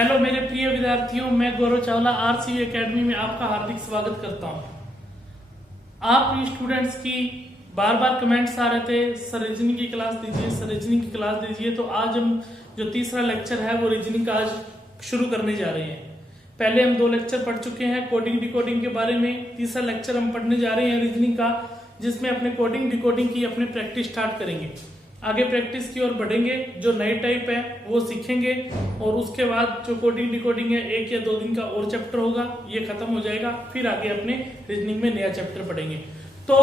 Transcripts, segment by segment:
Hello मेरे प्रिय विद्यार्थियों, मैं गौरव चावला आरसीयू एकेडमी में आपका हार्दिक स्वागत करता हूं। आप स्टूडेंट्स की बार बार कमेंट्स आ रहे थे, सर रीजनिंग की क्लास दीजिए, सर रीजनिंग की क्लास दीजिए। तो आज हम जो तीसरा लेक्चर है वो रीजनिंग का आज शुरू करने जा रहे हैं। पहले हम 2 लेक्चर पढ़ चुके हैं कोडिंग डिकोडिंग के बारे में। तीसरा लेक्चर हम पढ़ने जा रहे हैं रीजनिंग का, जिसमें अपने कोडिंग डिकोडिंग की अपने प्रैक्टिस स्टार्ट करेंगे। आगे प्रैक्टिस की ओर बढ़ेंगे, जो नए टाइप है वो सीखेंगे और उसके बाद जो कोडिंग डिकोडिंग है 1 या 2 दिन का और चैप्टर होगा, ये खत्म हो जाएगा। फिर आगे अपने रीजनिंग में नया चैप्टर पढ़ेंगे। तो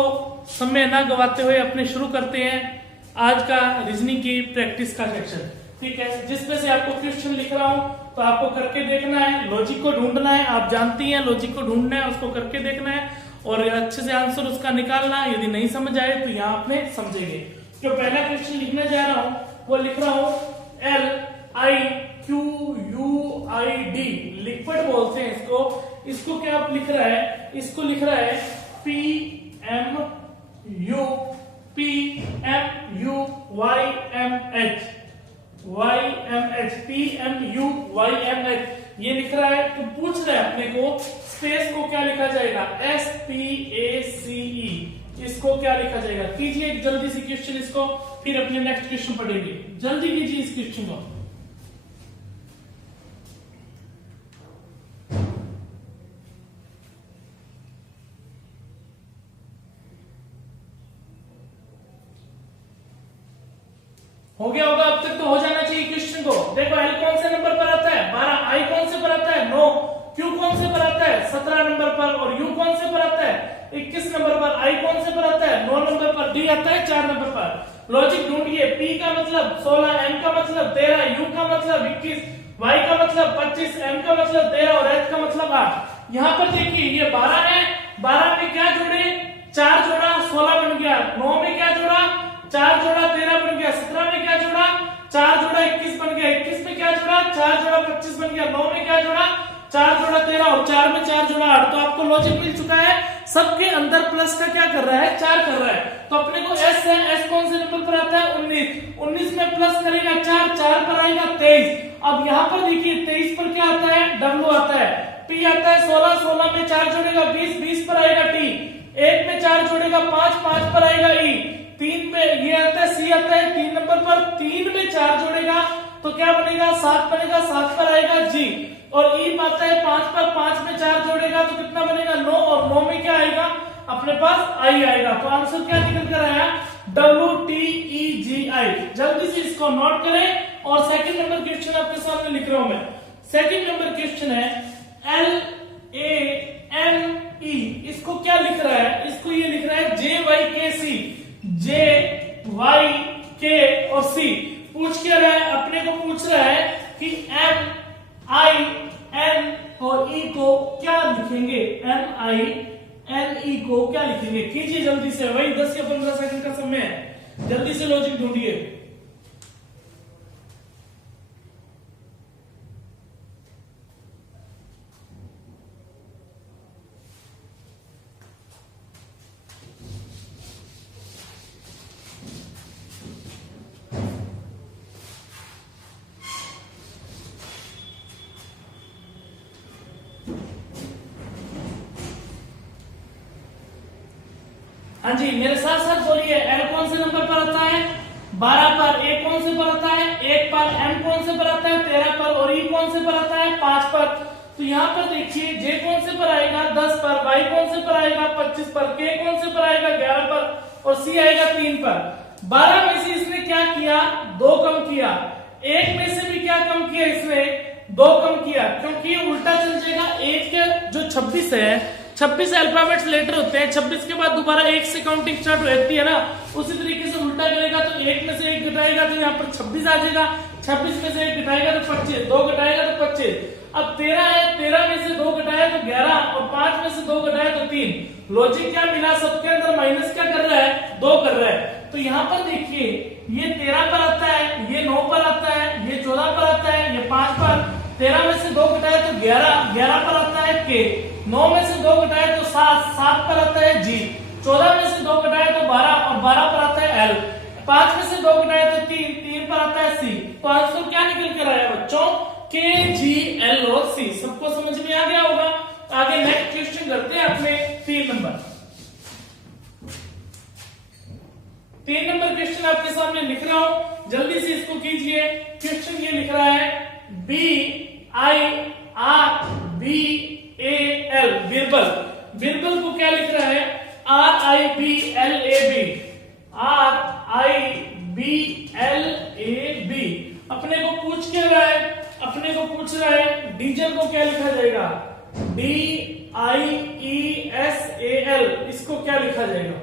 समय ना गवाते हुए अपने शुरू करते हैं आज का रीजनिंग की प्रैक्टिस का सेक्शन। ठीक है, जिसमें से आपको क्वेश्चन लिख रहा हूं तो आपको करके देखना है, लॉजिक को ढूंढना है। आप जानती हैं लॉजिक को ढूंढना है, उसको करके देखना है और अच्छे से आंसर उसका निकालना है। यदि नहीं समझ आए तो यहाँ आपने समझेंगे। जो पहला क्वेश्चन लिखने जा रहा हूं वो लिख रहा हूं LIQUID, लिक्विड बोलते हैं इसको। इसको क्या आप लिख रहा है? इसको लिख रहा है PMUYMH, ये लिख रहा है। तो पूछ रहा है अपने को स्पेस को क्या लिखा जाएगा? SPACE, इसको क्या लिखा जाएगा? कीजिए जल्दी से क्वेश्चन इसको, फिर अपने नेक्स्ट क्वेश्चन पढ़ेंगे। जल्दी कीजिए इस क्वेश्चन को। हो गया होगा अब तक, तो हो जाना चाहिए क्वेश्चन को। देखो L कौन से नंबर पर आता है? 12। I कौन से पर आता है? 9। Q कौन से पर आता है? 17 नंबर पर। और U कौन से पर आता है? 21 नंबर पर। I कौन से पर आता है? 9 नंबर पर। D आता है 4 नंबर पर। लॉजिक ढूंढिए। P का मतलब 16, M का मतलब 13, U का मतलब 21, Y का मतलब 25, M का मतलब 13 और H का मतलब 8। यहाँ पर देखिए ये 12 है, 12 में क्या जोड़े? 4 जोड़ा 16 बन गया। 9 में क्या जोड़ा? 4 जोड़ा 13 बन गया। 17 में क्या जोड़ा? 4 जोड़ा 21 बन गया। 21 में क्या जोड़ा? 4 जोड़ा 25 बन गया। 9 में क्या जोड़ा? 4 जोड़ा 13 और 4 में 4 जोड़ा 8। तो आपको लॉजिक मिल चुका है। सबके अंदर प्लस का क्या कर रहा है? 4 कर रहा है। तो अपने को S है, S कौन से नंबर पर आता है? 19। 19 में प्लस करेगा 4, 4 पर आएगा 23। अब यहाँ पर देखिए 23 पर क्या आता है? W आता है। P आता है 16, 16 में 4 जोड़ेगा 20, 20 पर आएगा T। 1 में 4 जोड़ेगा 5, 5 पर आएगा E। 3 में ये आता है C आता है 3 नंबर पर। 3 में 4 जोड़ेगा तो क्या बनेगा? 7 बनेगा। 7 पर आएगा G। और E आता है 5 पर। 5 में 4 जोड़ेगा तो कितना बनेगा? 9। और 9 में क्या आएगा? अपने पास I आएगा। तो आंसर क्या निकल कर आया? WTEGI। जल्दी से इसको नोट करें। और सेकंड नंबर क्वेश्चन आपके सामने लिख रहा हूं मैं। सेकंड नंबर क्वेश्चन है LAME, इसको क्या लिख रहा है? इसको ये लिख रहा है JYKC, JYK और C। पूछ क्या रहा है? अपने को पूछ रहा है कि M, I, N और E को क्या लिखेंगे? M, I, N, E को क्या लिखेंगे? कीजिए जल्दी से, वही 10 या 15 सेकंड का समय है। जल्दी से लॉजिक ढूंढिए। हाँ जी, मेरे साथ साथ बोलिए। L कौन से नंबर पर आता है? 12 पर। A कौन से पर आता है? 1 पर। M कौन से पर आता है? 13 पर। और E कौन से पर आता है? 5 पर। तो यहाँ पर देखिए J कौन से पर आएगा? 10 पर। Y कौन से पर आएगा? 25 पर। K कौन से पर आएगा? 11 पर। और C आएगा 3 पर। 12 में से इसने क्या किया? 2 कम किया। 1 में से भी क्या कम किया इसने? 2 कम किया, क्योंकि ये उल्टा चल जाएगा। 1 के जो 26 है, 26 अल्फाबेट्स लेटर होते हैं। 26 के बाद दोबारा 1 से काउंटिंग स्टार्ट होती है ना, उसी तरीके से उल्टा करेगा। तो 1 में से 1 घटाएगा तो यहाँ पर 26 आ जाएगा। 26 में से 1 घटाएगा तो 25, 2 घटाएगा तो 25। अब 13 है, 13 में से 2 घटाया तो 11 और 5 में से 2 घटाया तो 3। लॉजिक क्या मिला? सबके अंदर माइनस क्या कर रहा है? 2 कर रहा है। तो यहाँ पर देखिए ये 13 पर आता है, ये 9 पर आता है, ये 14 पर आता है, ये 5 पर। 13 में से 2 घटाया तो 11, 11 पर आता है K। 9 में से 2 घटाए तो 7, 7 पर आता है G। 14 में से 2 घटाए तो 12 और 12 पर आता है L। 5 में से 2 घटाए तो 3, 3 पर आता है C। तो आंसर क्या निकल कर आया बच्चों? KGL और C सबको समझ में आ गया होगा। आगे नेक्स्ट क्वेश्चन करते हैं अपने 3 नंबर। 3 नंबर क्वेश्चन आपके सामने लिख रहा हूं, जल्दी से इसको कीजिए। क्वेश्चन ये लिख रहा है BIRBAL बिरबल। बिरबल को क्या लिख रहा है? RIBLAB। RIBLAB अपने को पूछ क्या रहा है? अपने को पूछ रहा है डीजल को क्या लिखा जाएगा? DIESAL। इसको क्या लिखा जाएगा?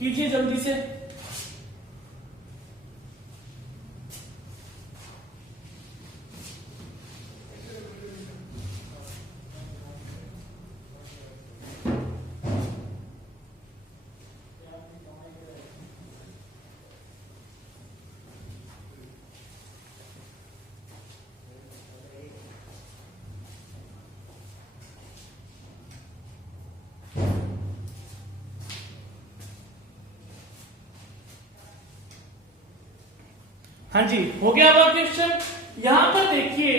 कीजिए जल्दी से। हाँ जी, हो गया हुआ क्वेश्चन। यहां पर देखिए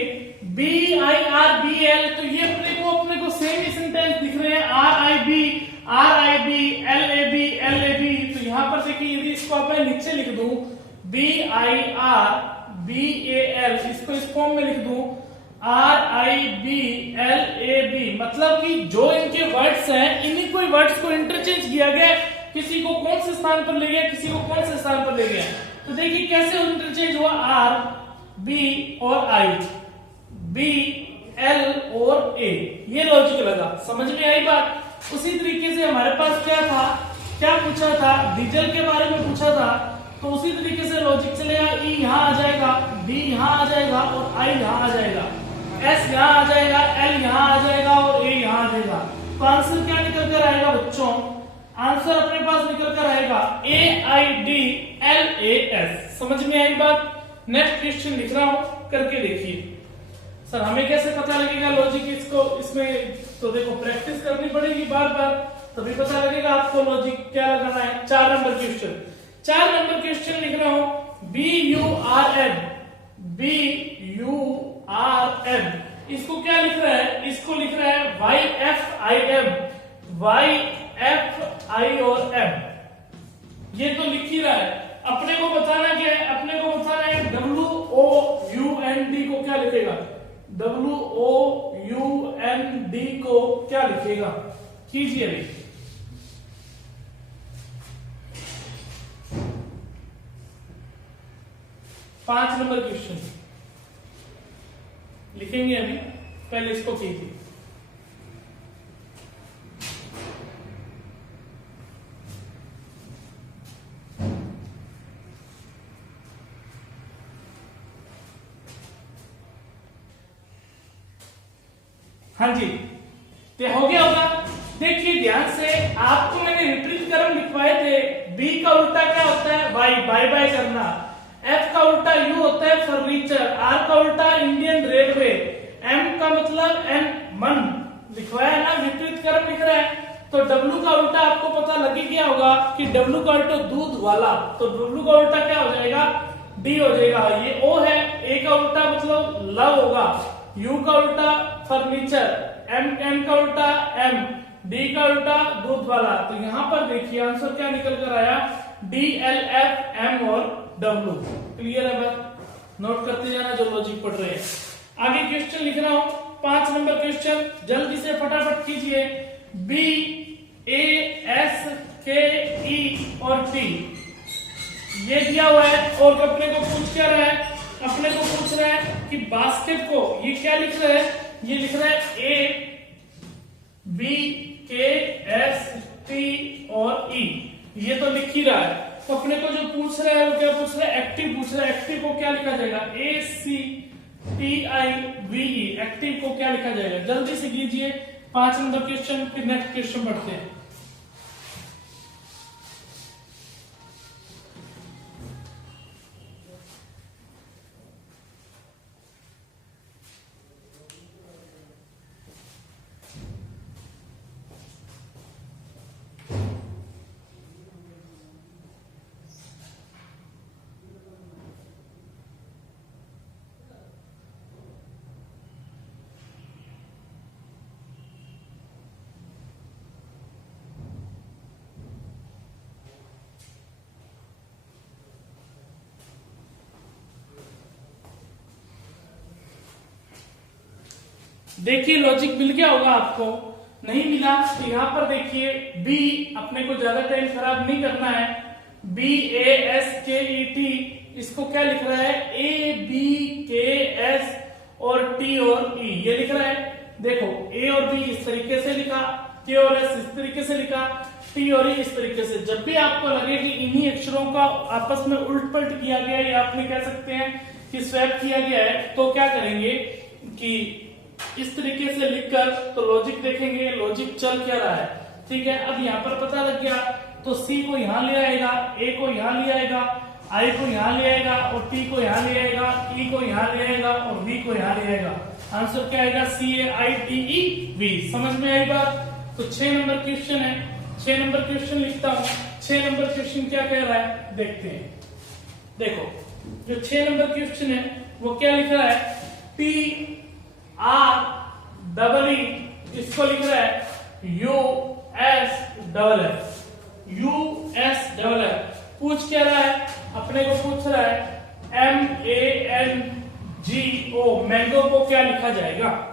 BIRBL, तो ये अपने को सेम ही सेंटेंस दिख रहे हैं। RIBLAB। तो यहां पर देखिए यदि इसको आप मैं नीचे लिख दूं BIRBAL, इसको इस फॉर्म में लिख दूं RIBLAB, मतलब कि जो इनके वर्ड्स हैं इन्हीं कोई वर्ड्स को इंटरचेंज किया गया, किसी को कौन से स्थान पर ले गया, किसी को कौन से स्थान पर ले गया। तो देखिए कैसे इंटरचेंज हुआ, R B और I, B L और A, ये लॉजिक लगा। समझ में आई बात? उसी तरीके से हमारे पास क्या था, क्या पूछा था? डीजल के बारे में पूछा था, तो उसी तरीके से लॉजिक चलेगा। E यहां आ जाएगा, D यहां आ जाएगा और I यहां आ जाएगा, S यहां आ जाएगा, L यहां आ जाएगा और A यहां आ जाएगा। तो आंसर क्या निकल कर आएगा बच्चों? आंसर अपने पास निकल कर आएगा AIDLAS। समझ में आई बात? नेक्स्ट क्वेश्चन लिख रहा हूं, करके देखिए। सर हमें कैसे पता लगेगा लॉजिक इसको इसमें? तो देखो प्रैक्टिस करनी पड़ेगी बार बार, तभी पता लगेगा आपको लॉजिक क्या लगाना है। 4 नंबर क्वेश्चन। 4 नंबर क्वेश्चन लिख रहा हूं BURN। इसको क्या लिख रहा है? इसको लिख रहा है YFI और M। ये तो लिख ही रहा है। अपने को बताना क्या है? अपने को बताना है WOUND को क्या लिखेगा? WOUND को क्या लिखेगा? कीजिए अभी। पांच नंबर क्वेश्चन लिखेंगे अभी, पहले इसको कीजिए। हाँ जी, तो हो गया होगा। देखिए ध्यान से, आपको मैंने विपरीत क्रम लिखवाए थे। बी का उल्टा क्या होता है? बाय बाय करना। एफ का उल्टा यू होता है फर्नीचर। आर का उल्टा इंडियन रेलवे। एम का मतलब एन मन लिखवाया ना, विपरीत क्रम लिख रहा है। तो डब्ल्यू का उल्टा आपको पता लग ही गया होगा कि डब्ल्यू का उल्टा दूध वाला, तो डब्ल्यू का उल्टा क्या हो जाएगा? डी हो जाएगा। ये ओ है। ए का उल्टा मतलब लव होगा। यू का उल्टा फर्नीचर। एम का उल्टा एम। डी का उल्टा दूध वाला। तो यहां पर देखिए आंसर क्या निकल कर आया? DLF M और W। क्लियर है बात? नोट करते जाना जो लॉजिक पढ़ रहे हैं। आगे क्वेश्चन लिख रहा हूं, 5 नंबर क्वेश्चन, जल्दी से फटाफट कीजिए। BASKE और T ये दिया हुआ है, और अपने को पूछ क्या रहा है? अपने को पूछ रहा है कि बास्केट को ये क्या लिख रहा है? ये लिख रहा है ABKST और E। ये तो लिख ही रहा है। तो अपने को जो पूछ रहा है वो क्या पूछ रहा है? एक्टिव पूछ रहा है। एक्टिव को क्या लिखा जाएगा? ACTIVE। एक्टिव को क्या लिखा जाएगा? जल्दी से कीजिए 5 नंबर क्वेश्चन, फिर नेक्स्ट क्वेश्चन पढ़ते हैं। देखिए लॉजिक मिल गया होगा आपको, नहीं मिला तो यहाँ पर देखिए बी, अपने को ज्यादा टाइम खराब नहीं करना है, BASKET, इसको क्या लिख रहा है, ABKS और T और E ये लिख रहा है। देखो A और B इस तरीके से लिखा, K और S इस तरीके से लिखा, T और E इस तरीके से। जब भी आपको लगे कि इन्हीं अक्षरों का आपस में उल्ट पलट किया गया है या आपने कह सकते हैं कि स्वैप किया गया है, तो क्या करेंगे कि इस तरीके से लिखकर तो लॉजिक देखेंगे, लॉजिक चल क्या रहा है। ठीक है, अब यहाँ पर पता लग गया तो C को यहाँ ले आएगा, A को यहाँ ले आएगा, I को यहाँ ले आएगा और T को यहाँ ले आएगा, E को यहाँ ले आएगा और V को यहाँ ले आएगा। आंसर क्या आएगा, CAITEV। समझ में आई बात? तो 6 नंबर क्वेश्चन है, 6 नंबर क्वेश्चन लिखता हूं। 6 नंबर क्वेश्चन क्या कह रहा है देखते हैं। देखो जो 6 नंबर क्वेश्चन है वो क्या लिख रहा है, TREE, इसको लिख रहा है US, पूछ क्या रहा है, अपने को पूछ रहा है MANGO, मैंगो को क्या लिखा जाएगा।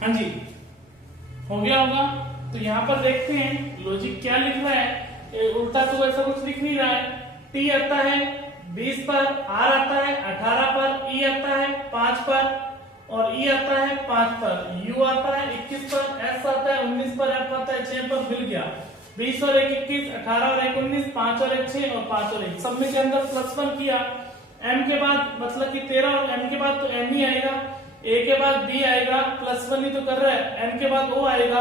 हाँ जी, हो गया होगा। तो यहाँ पर देखते हैं लॉजिक क्या लिख रहा है, उल्टा तो ऐसा कुछ लिख नहीं रहा है। T आता है 20 पर, R आता है 18 पर, E आता है 5 पर और E आता है 5 पर, U आता है 21 पर, S आता है 19 पर, F आता है 6 पर। मिल गया 20 और 1 21, 18 और 1 19, 5 और 1 6 और 5 और 1, सब में के अंदर +1 किया। M के बाद मतलब कि 13 और M के बाद तो M ही आएगा, A के बाद B आएगा, +1 ही तो कर रहा है, M के बाद O आएगा,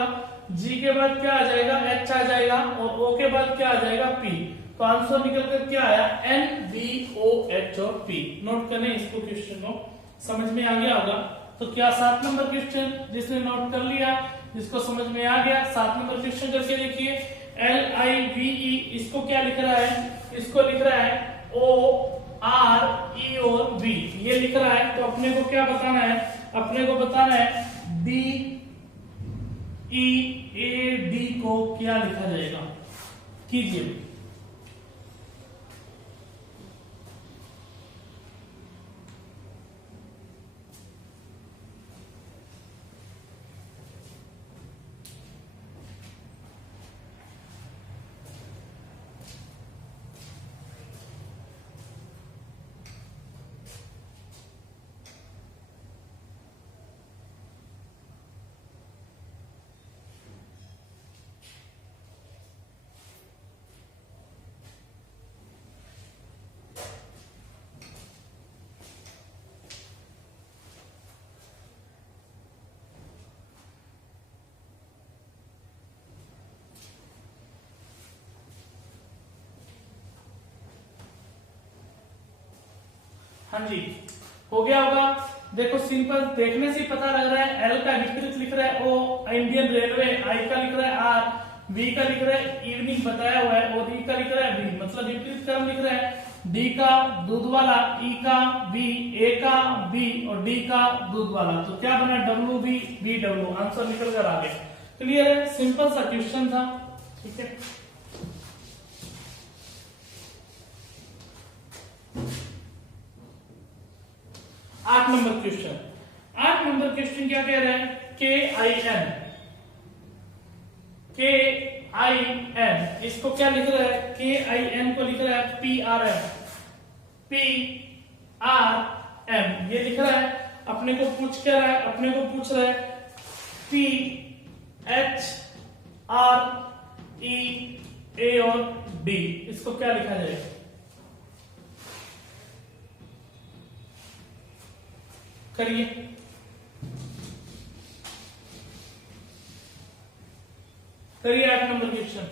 G के बाद क्या आ जाएगा, H आ जाएगा और O के बाद क्या आ जाएगा, P। तो आंसर निकल कर क्या आया, NBOH और P। नोट करने इसको, क्वेश्चन को समझ में आ गया होगा। तो क्या 7 नंबर क्वेश्चन, जिसने नोट कर लिया, जिसको समझ में आ गया, 7 नंबर क्वेश्चन करके देखिए। LIVE, इसको क्या लिख रहा है, इसको लिख रहा है ORE और V, ये लिख रहा है। तो अपने को क्या बताना है, अपने को बताना है DEAD को क्या लिखा जाएगा, कीजिए। हाँ जी, हो गया होगा। देखो सिंपल, देखने से पता लग रहा है। एल का विपरीत लिख रहा है ओ, इंडियन रेलवे। आई का लिख रहा है आर, बी का लिख रहा है इवनिंग बताया हुआ है, और ई का लिख रहा है बी, मतलब विपरीत क्रम लिख रहा है। डी का दूध वाला, ई का बी, ए का बी और डी का दूध वाला। तो क्या बना, W B B W. Answer निकल कर आ गया। क्लियर है, सिंपल सा क्वेश्चन था। ठीक है, आठ नंबर क्वेश्चन। 8 नंबर क्वेश्चन क्या कह रहा है, KIN, इसको क्या लिख रहा है, KIN को लिख रहा है PRM, ये लिख रहा है। अपने को पूछ क्या रहा है, अपने को पूछ रहा है THREA और D, इसको क्या लिखा जाएगा। करिए। करिए 8 नंबर क्वेश्चन।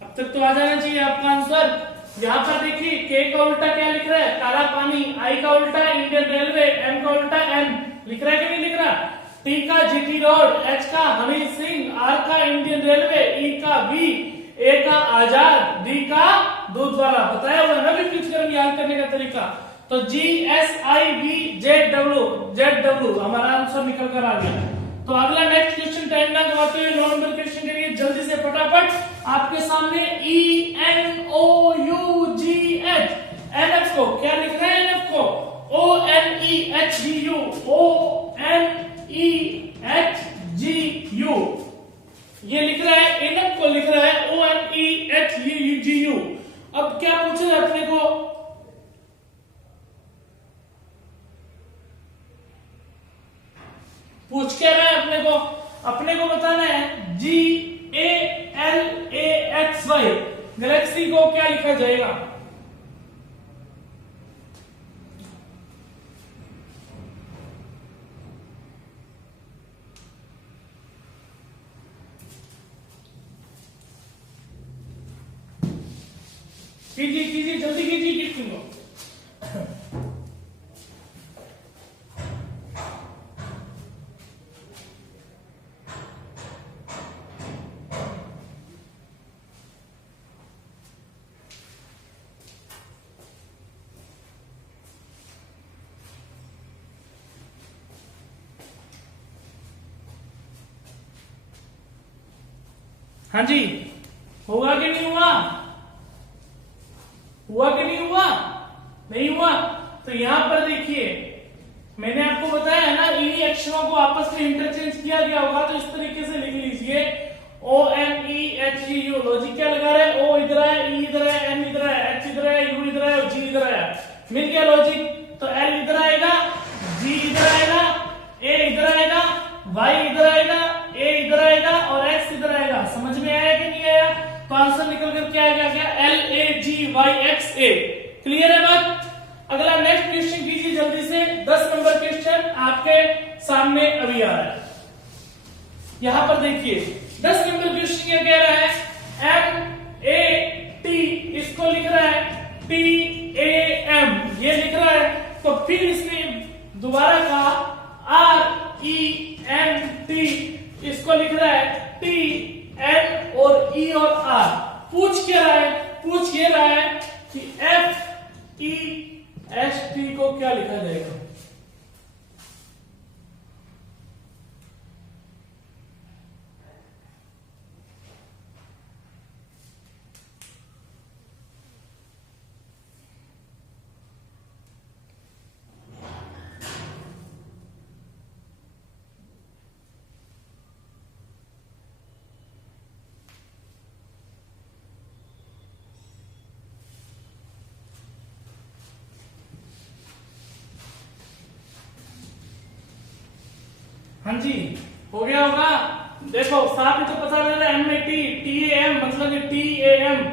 अब तक तो आ जाना चाहिए आपका आंसर। यहाँ पर देखिए के का उल्टा क्या लिख रहा है, काला पानी, आई का उल्टा इंडियन रेलवे, एम का उल्टा एम लिख रहा है कि नहीं लिख रहा, टी का जीटी रोड, एच का हनी सिंह, आर का इंडियन रेलवे, ई का वी, ए का आजाद, डी का दूध वाला। बताया हुआ ना भी फ्यूचर याद करने का तरीका। तो G S I B Z W हमारा आंसर निकल कर आ गया। तो अगला नेक्स्ट क्वेश्चन टाइम ना गवाते हुए 9 नंबर क्वेश्चन के लिए जल्दी से फटाफट आपके सामने E N O U G H, N F को क्या लिख रहे हैं, एन एफ को O N E H G U, O N E H G U ये लिख रहा है, एन एफ को लिख रहा है O N E H G U. अब क्या पूछ रहे हैं अपने को, पूछ क्या रहा है अपने को बताना है G A L A X Y galaxy को क्या लिखा जाएगा। कीजिए जल्दी कीजिए कितनी को। हाँ जी, होगा कि नहीं हुआ, हुआ कि नहीं हुआ, नहीं हुआ। तो यहां पर देखिए मैंने आपको बताया है ना, इन्हीं अक्षरों को आपस में इंटरचेंज किया गया होगा, तो इस तरीके से लिख लीजिए O N E H G U. Logic क्या लगा रहे हैं, ओ इधर है, ई इधर है, एन इधर है, एच इधर है, यू इधर है और जी इधर है। मिल गया लॉजिक। तो एल इधर आएगा, जी इधर आएगा, ए इधर आएगा, वाई इधर आएगा, ए इधर आएगा और एक्स इधर आएगा। समझ में आया कि नहीं आया? तो आंसर निकल कर क्या आएगा, क्या L A G Y X A. Clear है बात? अगला नेक्स्ट क्वेश्चन कीजिए जल्दी से। 10 नंबर क्वेश्चन आपके सामने अभी आ रहा है। यहां पर देखिए 10 नंबर क्वेश्चन क्या कह रहा है, एम ए टी इसको लिख रहा है टी ए एम ये लिख रहा है। तो फिर इसने दोबारा कहा आर ई एन टी इसको लिख रहा है टी एन और ई और आर। पूछ क्या रहा है, पूछ ये रहा है कि एफ ई एस टी को क्या लिखा जाएगा। हाँ जी, हो गया होगा। देखो साफ ही तो पता लग रहा है, M A T T A M मतलब T A M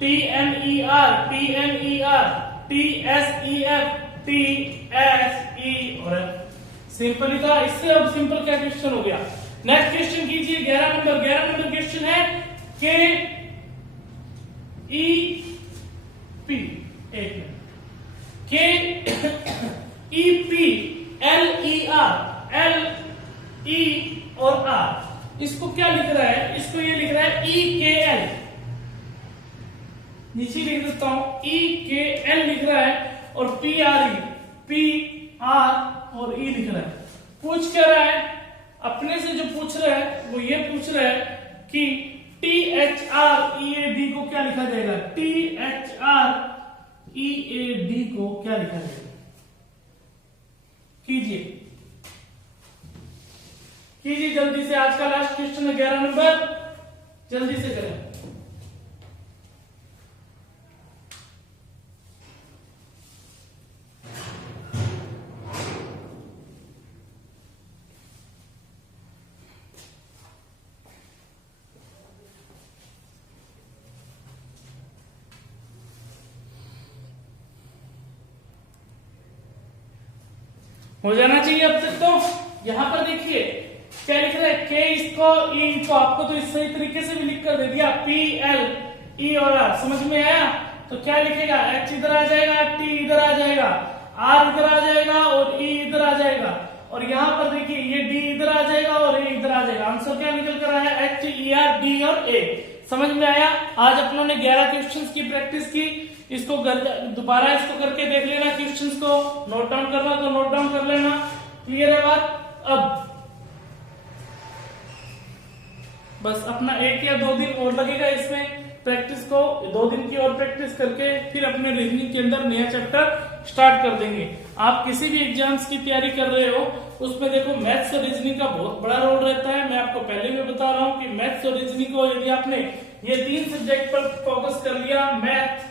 T N E R T N E R T S E F T S E और एफ। सिंपल ही था। इससे अब सिंपल क्या क्वेश्चन हो गया। नेक्स्ट क्वेश्चन कीजिए 11 नंबर क्वेश्चन है के ई पी, एक मिनट, के E P L E R L E और आर इसको क्या लिख रहा है, इसको ये लिख रहा है ई के एल। नीचे लिख देता हूं ई के एल लिख रहा है और पी आर और ई लिख रहा है। पूछ क्या रहा है, अपने से जो पूछ रहा है वो ये पूछ रहा है कि T H R E A D को क्या लिखा जाएगा। T H R E A D को क्या लिखा जाएगा, कीजिए। कीजिए जल्दी से, आज का लास्ट क्वेश्चन है 11 नंबर, जल्दी से करें। हो जाना चाहिए अब तक। तो यहाँ पर देखिए क्या लिख रहा है, के इसको ई इनको, आपको तो इस सही तरीके से भी लिख कर दे दिया, पी एल ई और आर, समझ में आया। तो क्या लिखेगा, एच इधर आ जाएगा, टी इधर आ जाएगा, आर इधर आ जाएगा और ई इधर आ जाएगा, और यहाँ पर देखिए ये डी इधर आ जाएगा और ए इधर आ जाएगा। आंसर क्या निकल कर आया, एच ई आर डी और ए। समझ में आया। आज अपनों ने 11 क्वेश्चंस की प्रैक्टिस की, इसको दोबारा इसको करके देख लेना, क्वेश्चंस को नोट डाउन करना तो नोट डाउन कर लेना। क्लियर है बात। अब बस अपना 1 या 2 दिन और लगेगा इसमें प्रैक्टिस को, 2 दिन की और प्रैक्टिस करके फिर अपने रीजनिंग के अंदर नया चैप्टर स्टार्ट कर देंगे। आप किसी भी एग्जाम्स की तैयारी कर रहे हो उसमें देखो मैथ्स और रीजनिंग का बहुत बड़ा रोल रहता है। मैं आपको पहले भी बता रहा हूँ कि मैथ्स और रीजनिंग को यदि आपने ये 3 सब्जेक्ट पर फोकस कर लिया, मैथ,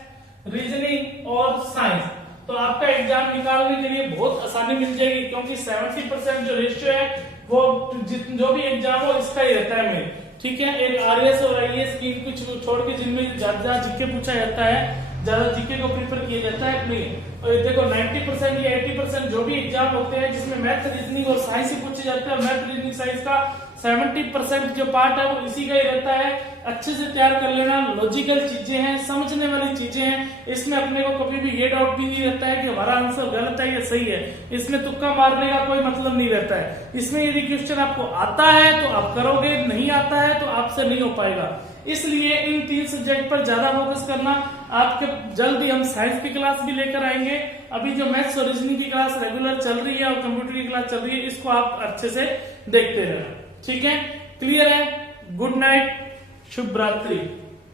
रीजनिंग और साइंस, तो आपका एग्जाम निकालने के लिए बहुत आसानी मिल जाएगी, क्योंकि 70% जो रेशियो है वो जो भी एग्जाम हो इसका ही रहता है मेन। ठीक है, एक आरएस और आईएएस की कुछ छोड़ के जिनमें ज्यादा जीके पूछा जाता है, ज्यादा जीके को प्रीफर किया जाता है नहीं। और देखो 90% या 80% जो भी एग्जाम होते हैं जिसमें मैथ, रीजनिंग और साइंस ही पूछे जाते हैं, मैथ, रीजनिंग, साइंस का 70% जो पार्ट है वो इसी का ही रहता है। अच्छे से तैयार कर लेना, लॉजिकल चीजें हैं, समझने वाली चीजें हैं, इसमें अपने को कभी भी ये डाउट भी नहीं रहता है कि हमारा आंसर गलत है या सही है, इसमें तुक्का मारने का कोई मतलब नहीं रहता है। इसमें यदि क्वेश्चन आपको आता है तो आप करोगे, नहीं आता है तो आपसे नहीं हो पाएगा। इसलिए इन 3 सब्जेक्ट पर ज्यादा फोकस करना। आपके जल्दी हम साइंस की क्लास भी लेकर आएंगे। अभी जो मैथ्स और रीजनिंग की क्लास रेगुलर चल रही है और कंप्यूटर की क्लास चल रही है, इसको आप अच्छे से देखते रहना। ठीक है, क्लियर है। गुड नाइट, शुभ रात्रि,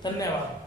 धन्यवाद।